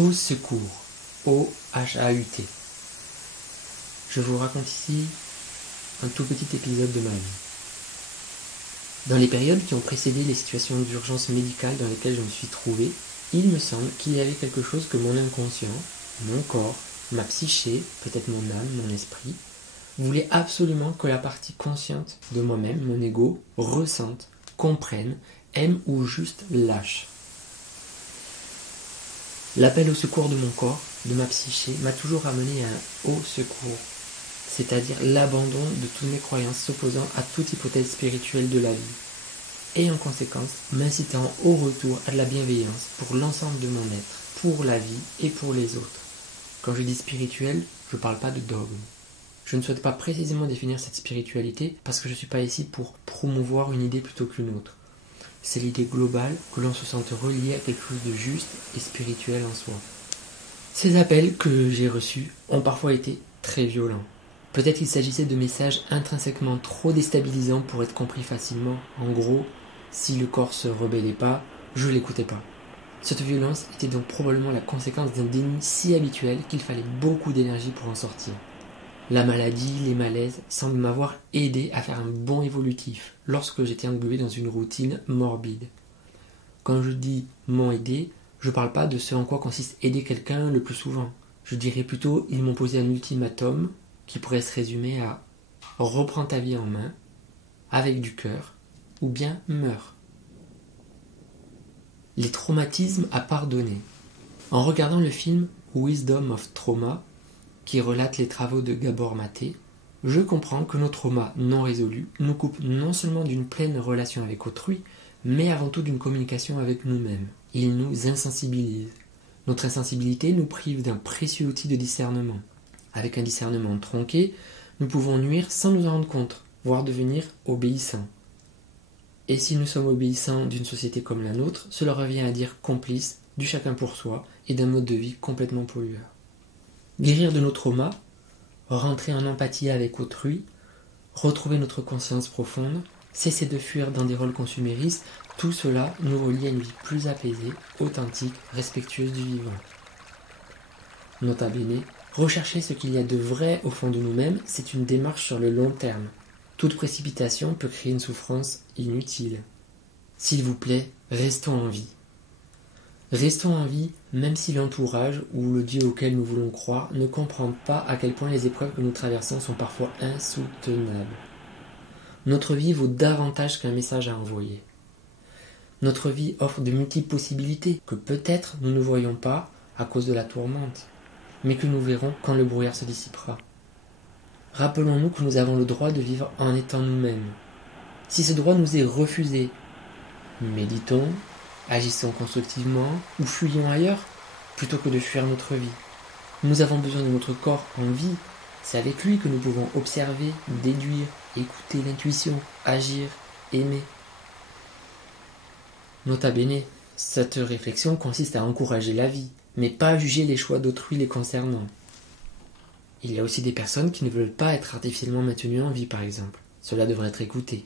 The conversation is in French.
Au secours, O-H-A-U-T. Je vous raconte ici un tout petit épisode de ma vie. Dans les périodes qui ont précédé les situations d'urgence médicale dans lesquelles je me suis trouvé, il me semble qu'il y avait quelque chose que mon inconscient, mon corps, ma psyché, peut-être mon âme, mon esprit, voulait absolument que la partie consciente de moi-même, mon ego, ressente, comprenne, aime ou juste lâche. L'appel au secours de mon corps, de ma psyché, m'a toujours amené à un haut secours, c'est-à-dire l'abandon de toutes mes croyances s'opposant à toute hypothèse spirituelle de la vie, et en conséquence m'incitant au retour à de la bienveillance pour l'ensemble de mon être, pour la vie et pour les autres. Quand je dis spirituel, je ne parle pas de dogme. Je ne souhaite pas précisément définir cette spiritualité parce que je ne suis pas ici pour promouvoir une idée plutôt qu'une autre. C'est l'idée globale que l'on se sente relié à quelque chose de juste et spirituel en soi. Ces appels que j'ai reçus ont parfois été très violents. Peut-être qu'il s'agissait de messages intrinsèquement trop déstabilisants pour être compris facilement. En gros, si le corps se rebellait pas, je l'écoutais pas. Cette violence était donc probablement la conséquence d'un déni si habituel qu'il fallait beaucoup d'énergie pour en sortir. La maladie, les malaises semblent m'avoir aidé à faire un bond évolutif lorsque j'étais englué dans une routine morbide. Quand je dis m'ont aidé, je ne parle pas de ce en quoi consiste aider quelqu'un le plus souvent. Je dirais plutôt ils m'ont posé un ultimatum qui pourrait se résumer à reprends ta vie en main, avec du cœur, ou bien meurs. Les traumatismes à pardonner. En regardant le film Wisdom of Trauma, qui relate les travaux de Gabor Maté, je comprends que nos traumas non résolus nous coupent non seulement d'une pleine relation avec autrui, mais avant tout d'une communication avec nous-mêmes. Ils nous insensibilisent. Notre insensibilité nous prive d'un précieux outil de discernement. Avec un discernement tronqué, nous pouvons nuire sans nous en rendre compte, voire devenir obéissants. Et si nous sommes obéissants d'une société comme la nôtre, cela revient à dire complices du chacun pour soi et d'un mode de vie complètement pollueur. Guérir de nos traumas, rentrer en empathie avec autrui, retrouver notre conscience profonde, cesser de fuir dans des rôles consuméristes, tout cela nous relie à une vie plus apaisée, authentique, respectueuse du vivant. Nota bene, rechercher ce qu'il y a de vrai au fond de nous-mêmes, c'est une démarche sur le long terme. Toute précipitation peut créer une souffrance inutile. S'il vous plaît, restons en vie. Restons en vie, même si l'entourage ou le Dieu auquel nous voulons croire ne comprend pas à quel point les épreuves que nous traversons sont parfois insoutenables. Notre vie vaut davantage qu'un message à envoyer. Notre vie offre de multiples possibilités que peut-être nous ne voyons pas à cause de la tourmente, mais que nous verrons quand le brouillard se dissipera. Rappelons-nous que nous avons le droit de vivre en étant nous-mêmes. Si ce droit nous est refusé, méditons, agissons constructivement ou fuyons ailleurs plutôt que de fuir notre vie. Nous avons besoin de notre corps en vie. C'est avec lui que nous pouvons observer, déduire, écouter l'intuition, agir, aimer. Nota bene, cette réflexion consiste à encourager la vie, mais pas à juger les choix d'autrui les concernant. Il y a aussi des personnes qui ne veulent pas être artificiellement maintenues en vie, par exemple. Cela devrait être écouté.